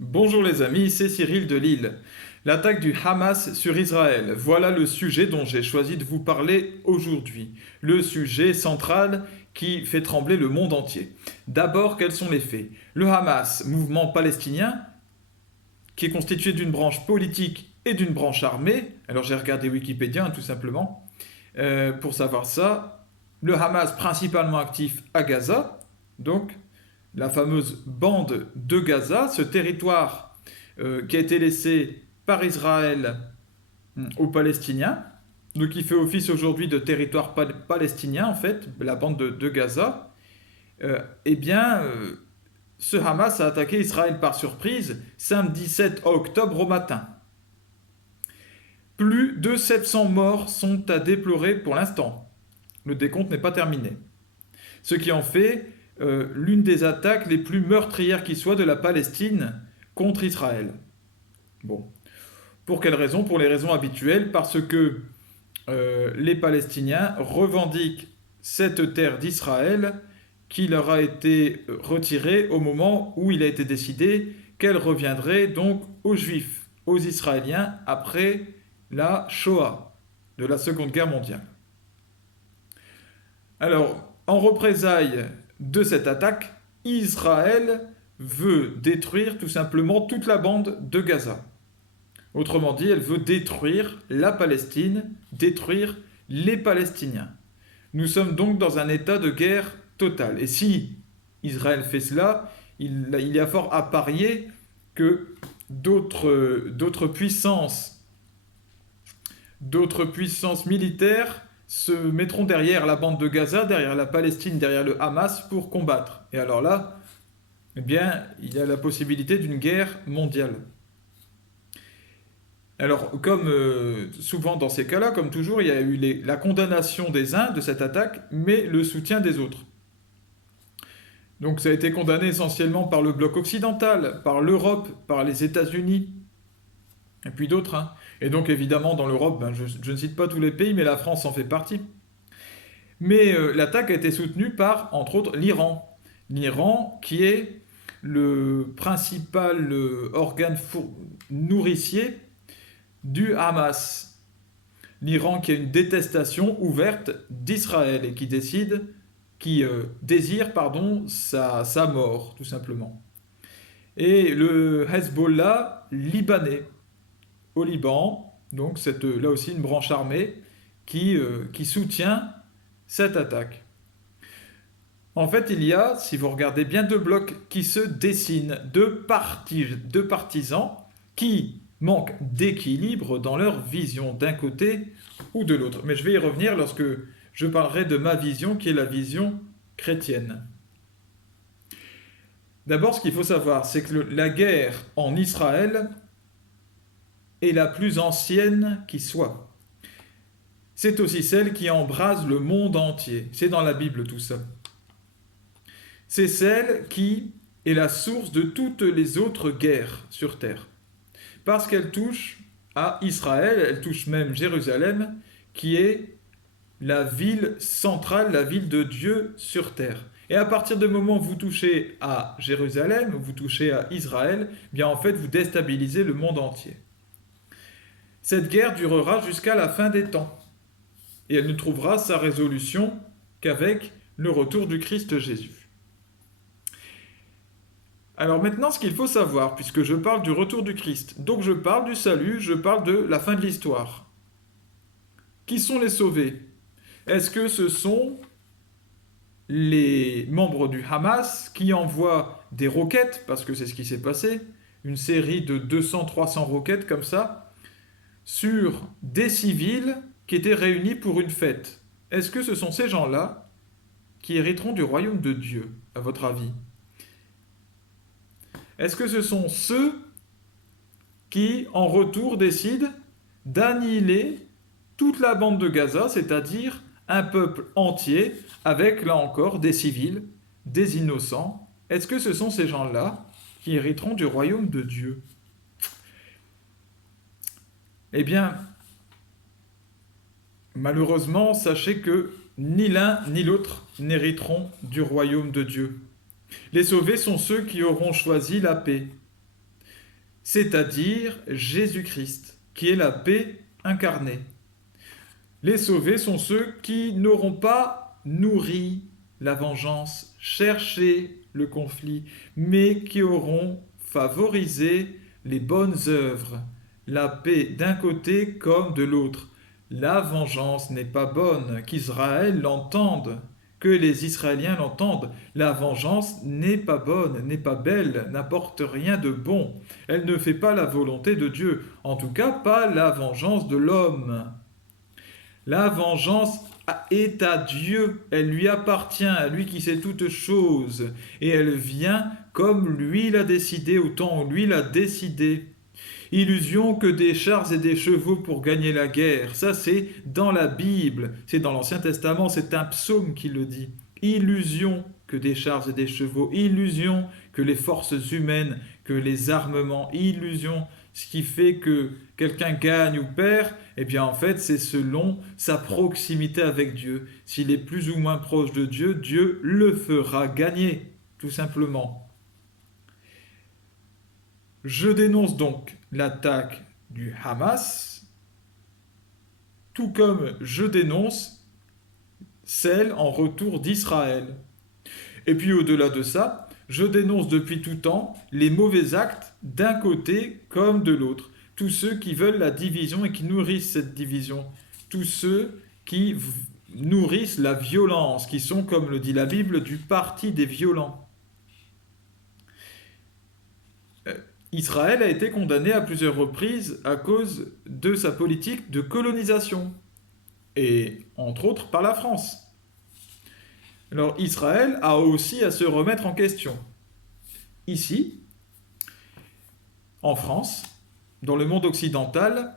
Bonjour les amis, c'est Cyril de Lille. L'attaque du Hamas sur Israël, voilà le sujet dont j'ai choisi de vous parler aujourd'hui. Le sujet central qui fait trembler le monde entier. D'abord, quels sont les faits? Le Hamas, mouvement palestinien, qui est constitué d'une branche politique et d'une branche armée. Alors j'ai regardé Wikipédia tout simplement pour savoir ça. Le Hamas principalement actif à Gaza, donc la fameuse bande de Gaza, ce territoire qui a été laissé par Israël aux Palestiniens, donc qui fait office aujourd'hui de territoire palestinien en fait, la bande de Gaza, eh bien, ce Hamas a attaqué Israël par surprise samedi 7 octobre au matin. Plus de 700 morts sont à déplorer pour l'instant. Le décompte n'est pas terminé. Ce qui en fait l'une des attaques les plus meurtrières qui soit de la Palestine contre Israël. Bon. Pour quelles raisons? Pour les raisons habituelles, parce que les Palestiniens revendiquent cette terre d'Israël qui leur a été retirée au moment où il a été décidé qu'elle reviendrait donc aux Juifs, aux Israéliens, après la Shoah de la Seconde Guerre mondiale. Alors, en représailles de cette attaque, Israël veut détruire tout simplement toute la bande de Gaza. Autrement dit, elle veut détruire la Palestine, détruire les Palestiniens. Nous sommes donc dans un état de guerre totale. Et si Israël fait cela, il y a fort à parier que d'autres puissances militaires se mettront derrière la bande de Gaza, derrière la Palestine, derrière le Hamas pour combattre. Et alors là, eh bien, il y a la possibilité d'une guerre mondiale. Alors, comme souvent dans ces cas-là, comme toujours, il y a eu la condamnation des uns de cette attaque, mais le soutien des autres. Donc ça a été condamné essentiellement par le bloc occidental, par l'Europe, par les États-Unis, et puis d'autres. Hein. Et donc évidemment dans l'Europe, je ne cite pas tous les pays, mais la France en fait partie. Mais l'attaque a été soutenue par, entre autres, l'Iran. L'Iran qui est le principal organe nourricier du Hamas. L'Iran qui a une détestation ouverte d'Israël et qui désire sa mort, tout simplement. Et le Hezbollah libanais, au Liban, donc c'est là aussi une branche armée qui soutient cette attaque. En fait, il y a, si vous regardez bien, deux blocs qui se dessinent, deux partisans qui manquent d'équilibre dans leur vision d'un côté ou de l'autre. Mais je vais y revenir lorsque je parlerai de ma vision qui est la vision chrétienne. D'abord, ce qu'il faut savoir, c'est que la guerre en Israël est la plus ancienne qui soit. C'est aussi celle qui embrase le monde entier. C'est dans la Bible tout ça. C'est celle qui est la source de toutes les autres guerres sur Terre. Parce qu'elle touche à Israël, elle touche même Jérusalem, qui est la ville centrale, la ville de Dieu sur Terre. Et à partir du moment où vous touchez à Jérusalem, vous touchez à Israël, bien en fait vous déstabilisez le monde entier. Cette guerre durera jusqu'à la fin des temps. Et elle ne trouvera sa résolution qu'avec le retour du Christ Jésus. Alors maintenant, ce qu'il faut savoir, puisque je parle du retour du Christ, donc je parle du salut, je parle de la fin de l'histoire. Qui sont les sauvés? Est-ce que ce sont les membres du Hamas qui envoient des roquettes, parce que c'est ce qui s'est passé, une série de 200-300 roquettes comme ça, sur des civils qui étaient réunis pour une fête? Est-ce que ce sont ces gens-là qui hériteront du royaume de Dieu, à votre avis? Est-ce que ce sont ceux qui, en retour, décident d'annihiler toute la bande de Gaza, c'est-à-dire un peuple entier, avec, là encore, des civils, des innocents? Est-ce que ce sont ces gens-là qui hériteront du royaume de Dieu? Eh bien, malheureusement, sachez que ni l'un ni l'autre n'hériteront du royaume de Dieu. Les sauvés sont ceux qui auront choisi la paix, c'est-à-dire Jésus-Christ, qui est la paix incarnée. Les sauvés sont ceux qui n'auront pas nourri la vengeance, cherché le conflit, mais qui auront favorisé les bonnes œuvres, la paix d'un côté comme de l'autre. La vengeance n'est pas bonne, qu'Israël l'entende, que les Israéliens l'entendent. La vengeance n'est pas bonne, n'est pas belle, n'apporte rien de bon. Elle ne fait pas la volonté de Dieu, en tout cas pas la vengeance de l'homme. La vengeance est à Dieu, elle lui appartient, à lui qui sait toutes choses, et elle vient comme lui l'a décidé, au temps où lui l'a décidé. Illusion que des chars et des chevaux pour gagner la guerre, ça c'est dans la Bible, c'est dans l'Ancien Testament, c'est un psaume qui le dit. Illusion que des chars et des chevaux, illusion que les forces humaines, que les armements, illusion. Ce qui fait que quelqu'un gagne ou perd, eh bien en fait c'est selon sa proximité avec Dieu. S'il est plus ou moins proche de Dieu, Dieu le fera gagner, tout simplement. Je dénonce donc l'attaque du Hamas, tout comme je dénonce celle en retour d'Israël. Et puis au-delà de ça, je dénonce depuis tout temps les mauvais actes d'un côté comme de l'autre. Tous ceux qui veulent la division et qui nourrissent cette division. Tous ceux qui nourrissent la violence, qui sont, comme le dit la Bible, du parti des violents. Israël a été condamné à plusieurs reprises à cause de sa politique de colonisation, et entre autres par la France. Alors Israël a aussi à se remettre en question. Ici, en France, dans le monde occidental,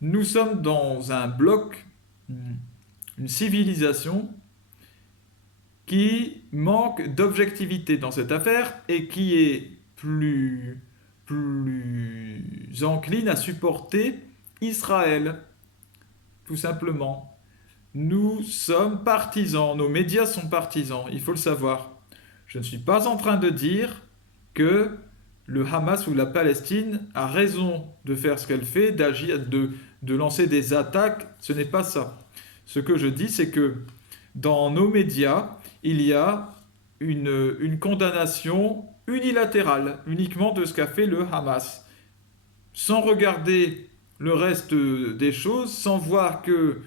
nous sommes dans un bloc, une civilisation qui manque d'objectivité dans cette affaire et qui est plus encline à supporter Israël, tout simplement. Nous sommes partisans, nos médias sont partisans, il faut le savoir. Je ne suis pas en train de dire que le Hamas ou la Palestine a raison de faire ce qu'elle fait, d'agir, de lancer des attaques, ce n'est pas ça. Ce que je dis, c'est que dans nos médias, il y a une condamnation unilatérale uniquement de ce qu'a fait le Hamas, sans regarder le reste des choses, sans voir que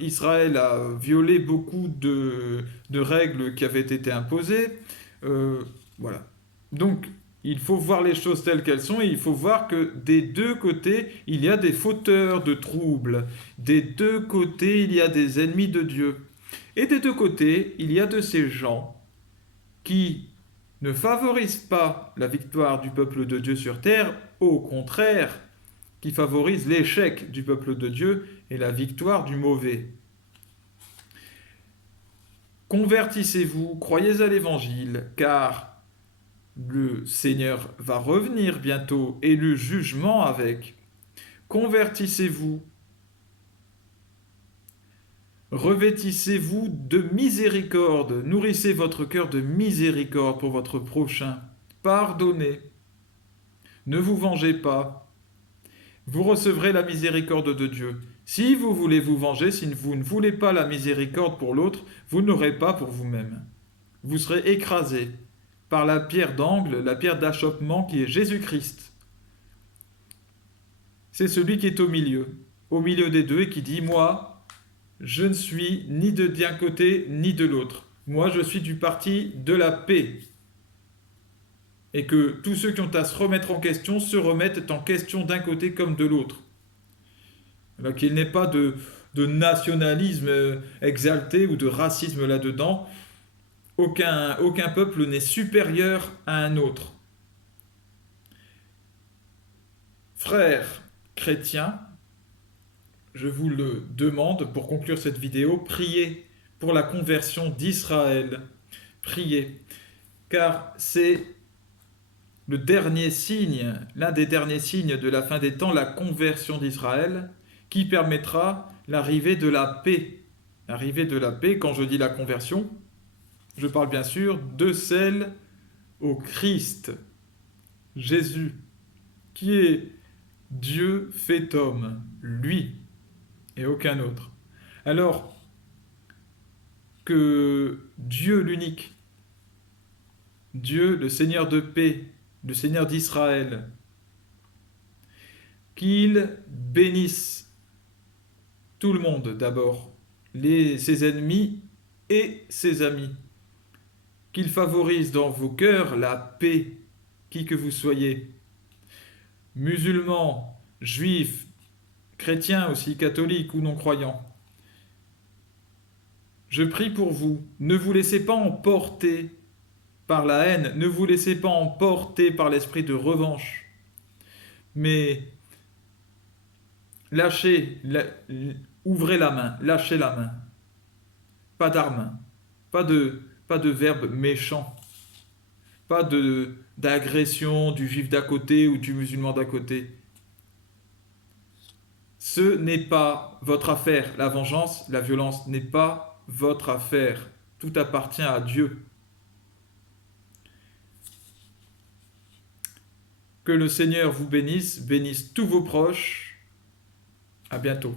Israël a violé beaucoup de règles qui avaient été imposées. Voilà. Donc, il faut voir les choses telles qu'elles sont et il faut voir que des deux côtés, il y a des fauteurs de troubles. Des deux côtés, il y a des ennemis de Dieu. Et des deux côtés, il y a de ces gens qui ne favorisent pas la victoire du peuple de Dieu sur terre, au contraire, qui favorisent l'échec du peuple de Dieu et la victoire du mauvais. Convertissez-vous, croyez à l'Évangile, car le Seigneur va revenir bientôt et le jugement avec. Convertissez-vous. Revêtissez-vous de miséricorde, nourrissez votre cœur de miséricorde pour votre prochain. Pardonnez. Ne vous vengez pas. Vous recevrez la miséricorde de Dieu. Si vous voulez vous venger, si vous ne voulez pas la miséricorde pour l'autre, vous n'aurez pas pour vous-même. Vous serez écrasé par la pierre d'angle, la pierre d'achoppement qui est Jésus-Christ. C'est celui qui est au milieu des deux et qui dit « Moi, je ne suis ni d'un côté ni de l'autre. Moi, je suis du parti de la paix. » Et que tous ceux qui ont à se remettre en question se remettent en question d'un côté comme de l'autre. Alors qu'il n'y ait pas de nationalisme exalté ou de racisme là-dedans. Aucun peuple n'est supérieur à un autre. Frères chrétiens, je vous le demande pour conclure cette vidéo, priez pour la conversion d'Israël. Priez, car c'est le dernier signe, l'un des derniers signes de la fin des temps, la conversion d'Israël, qui permettra l'arrivée de la paix. L'arrivée de la paix, quand je dis la conversion, je parle bien sûr de celle au Christ, Jésus. qui est Dieu fait homme, lui et aucun autre. Alors que Dieu l'unique, Dieu le Seigneur de paix, le Seigneur d'Israël, qu'il bénisse tout le monde d'abord, ses ennemis et ses amis, qu'il favorise dans vos cœurs la paix, qui que vous soyez, musulmans, juifs, chrétiens aussi, catholiques ou non-croyants. Je prie pour vous, ne vous laissez pas emporter par la haine, ne vous laissez pas emporter par l'esprit de revanche, mais lâchez, ouvrez la main, lâchez la main, pas d'armes, pas de verbes méchants, pas d'agression du juif d'à côté ou du musulman d'à côté. Ce n'est pas votre affaire. La vengeance, la violence n'est pas votre affaire. Tout appartient à Dieu. Que le Seigneur vous bénisse, bénisse tous vos proches. À bientôt.